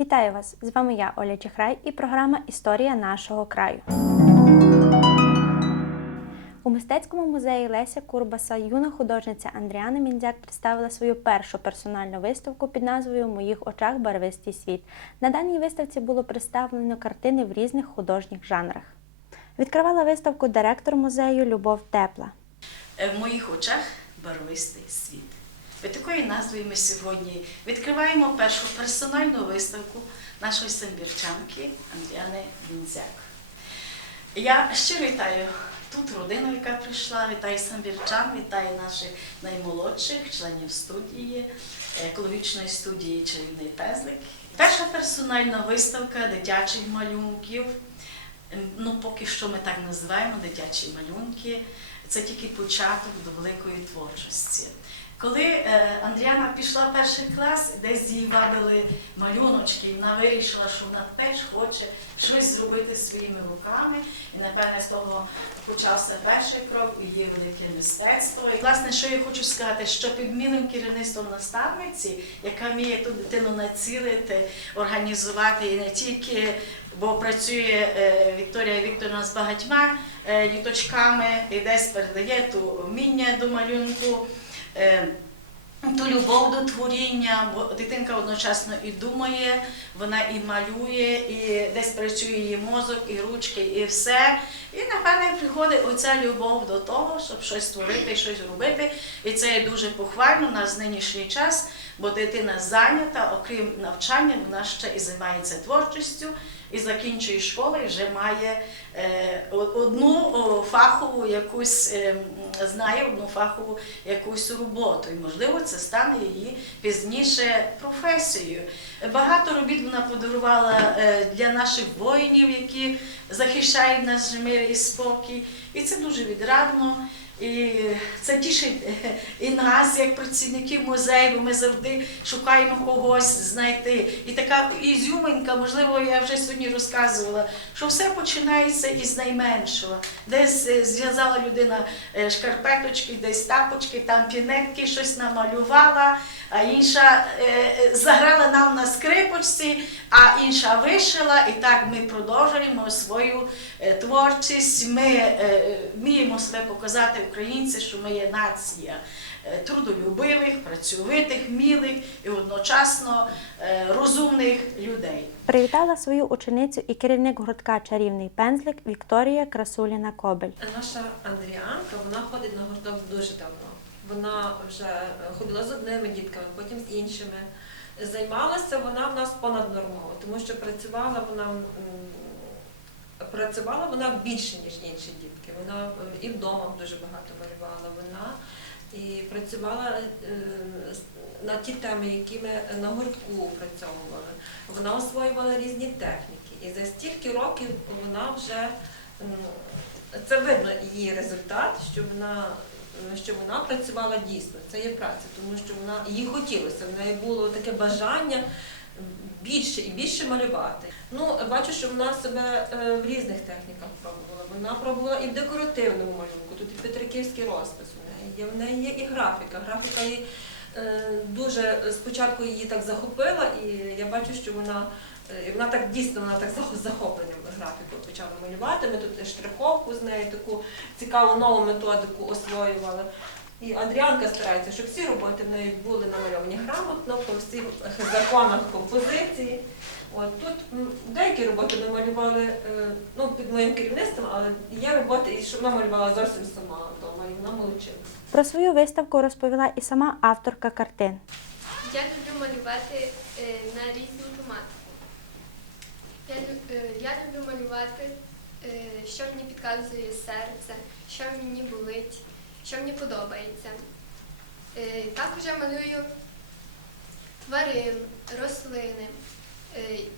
Вітаю вас! З вами я, Оля Чехрай, і програма Історія нашого краю. У мистецькому музеї Леся Курбаса юна художниця Андріана Міндзяк представила свою першу персональну виставку під назвою В моїх очах барвистий світ. На даній виставці було представлено картини в різних художніх жанрах. Відкривала виставку директор музею Любов Тепла. Е, В моїх очах барвистий світ. Від такою назвою ми сьогодні відкриваємо першу персональну виставку нашої самбірчанки Андріани Вінцяк. Я щиро вітаю тут родину, яка прийшла, вітаю самбірчан, вітаю наших наймолодших членів студії, екологічної студії Чарівний пезлик. Перша персональна виставка дитячих малюнків. Ем, Ну, поки що ми так називаємо дитячі малюнки. Це тільки початок до великої творчості. Коли е, Андріана пішла в перший клас, десь їй вабили малюночки, і вона вирішила, що вона теж хоче щось зробити своїми руками. І напевне з того почався перший крок її велике мистецтво. І власне, що я хочу сказати, що під керівництвом наставниці, яка вміє ту дитину націлити, організувати і не тільки. Бо працює е, Вікторія Вікторівна з багатьма е, діточками і десь передає ту вміння до малюнку, е, ту любов до творіння, бо дитинка одночасно і думає, вона і малює, і десь працює її мозок, і ручки, і все. І напевне приходить оця любов до того, щоб щось створити, щось робити. І це є дуже похвально на нинішній час, бо дитина зайнята, окрім навчання, вона ще і займається творчістю і закінчує школу і вже має е, одну фахову якусь е, знає одну фахову якусь роботу. І можливо це стане її пізніше професією. Багато робіт вона подарувала е, для наших воїнів, які захищають наш мир і спокій. І це дуже відрадно. І це тішить і нас, як працівників музею, бо ми завжди шукаємо когось знайти. І така ізюминка, можливо, я вже сьогодні розказувала, що все починається із найменшого. Десь е, зв'язала людина е, шкарпеточки, десь тапочки, там пінетки, щось намалювала, а інша е, заграла нам на скрипочці, а інша вишила. І так ми продовжуємо свою е, творчість. Ми е, вміємо себе показати українці, що ми є нація е, трудолюбивих, працьовитих, мілих і одночасно е, розумних людей. Привітала свою ученицю і керівник гуртка Чарівний пензлик Вікторія Красуліна Кобель. Наша Андріанка, вона ходить на гурток дуже давно. Вона вже ходила з одними дітками, потім з іншими. Займалася вона в нас понаднормово, тому що працювала вона працювала вона більше, ніж інші дітки. Вона е, і вдома дуже багато малювала вона і працювала е, на ті теми, які ми на гуртку опрацьовували. Вона освоювала різні техніки. І за стільки років вона вже це видно її результат, що вона, що вона працювала дійсно. Це є праця, тому що вона їй хотілося, в неї було таке бажання більше і більше малювати. Ну, бачу, що вона себе е, в різних техніках пробувала. Вона пробувала і в декоративному малюнку, тут і петриківський розпис у неї є. В неї є і графіка. Графіка їй е, дуже спочатку її так захопила, і я бачу, що вона. Е, Вона так дійсно вона так зах- захопленням графіку почала малювати. Ми тут штриховку з нею, таку цікаву нову методику освоювали. І Андріанка старається, щоб всі роботи в неї були намальовані грамотно, по всіх законах композиції. От тут деякі роботи ми малювали е, ну, під моїм керівництвом, але є роботи, і що вона малювала зовсім сама вдома, і вона молодчина. Про свою виставку розповіла і сама авторка картин. Я люблю малювати е, на тематику. Я, е, я люблю малювати, е, що мені підказує серце, що мені болить, що мені подобається. Е, також я малюю тварин, рослини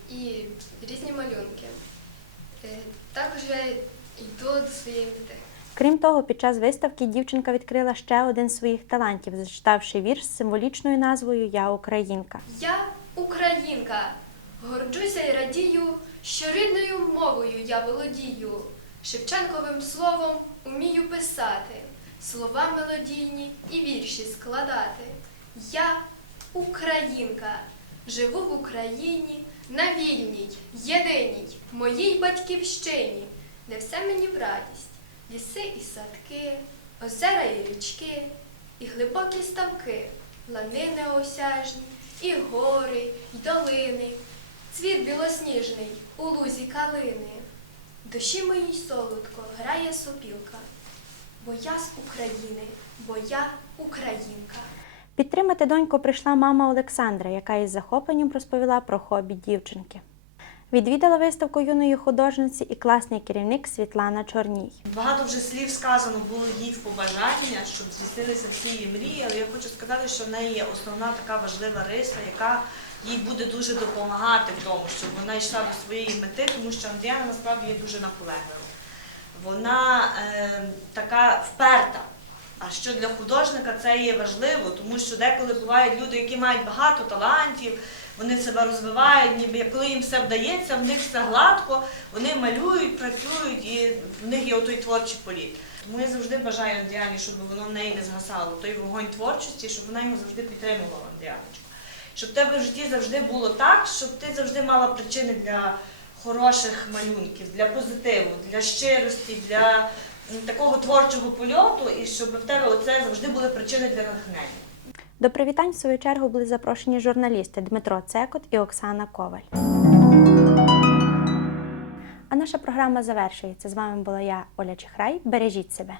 і різні малюнки. Також я йду до своєї мети. Крім того, під час виставки дівчинка відкрила ще один з своїх талантів, зачитавши вірш з символічною назвою Я Українка. Я українка, горджуся і радію, що рідною мовою я володію, Шевченковим словом умію писати, слова мелодійні і вірші складати. Я українка, живу в Україні, на вільній, єдиній, моїй батьківщині, де все мені в радість, ліси і садки, озера і річки, і глибокі ставки, лани неосяжні, і гори, й долини, цвіт білосніжний у лузі калини. Душі моїй солодко грає сопілка, бо я з України, бо я українка. Підтримати доньку прийшла мама Олександра, яка із захопленням розповіла про хобі дівчинки. Відвідала виставку юної художниці і класний керівник Світлана Чорній. Багато вже слів сказано було їй в побажання, щоб здійснилися всі її мрії, але я хочу сказати, що в неї є основна така важлива риса, яка їй буде дуже допомагати в тому, щоб вона йшла до своєї мети, тому що Андріана насправді є дуже наполеглива. Вона е, така вперта. А що для художника це є важливо, тому що деколи бувають люди, які мають багато талантів, вони себе розвивають, ніби коли їм все вдається, в них все гладко, вони малюють, працюють і в них є той творчий політ. Тому я завжди бажаю Андріані, щоб воно в неї не згасало, той вогонь творчості, щоб вона його завжди підтримувала, Андріаночку. Щоб в тебе в житті завжди було так, щоб ти завжди мала причини для хороших малюнків, для позитиву, для щирості, для такого творчого польоту, і щоб в тебе оце завжди були причини для натхнення. До привітань в свою чергу були запрошені журналісти Дмитро Цекот і Оксана Коваль. А наша програма завершується. З вами була я, Оля Чихрай. Бережіть себе.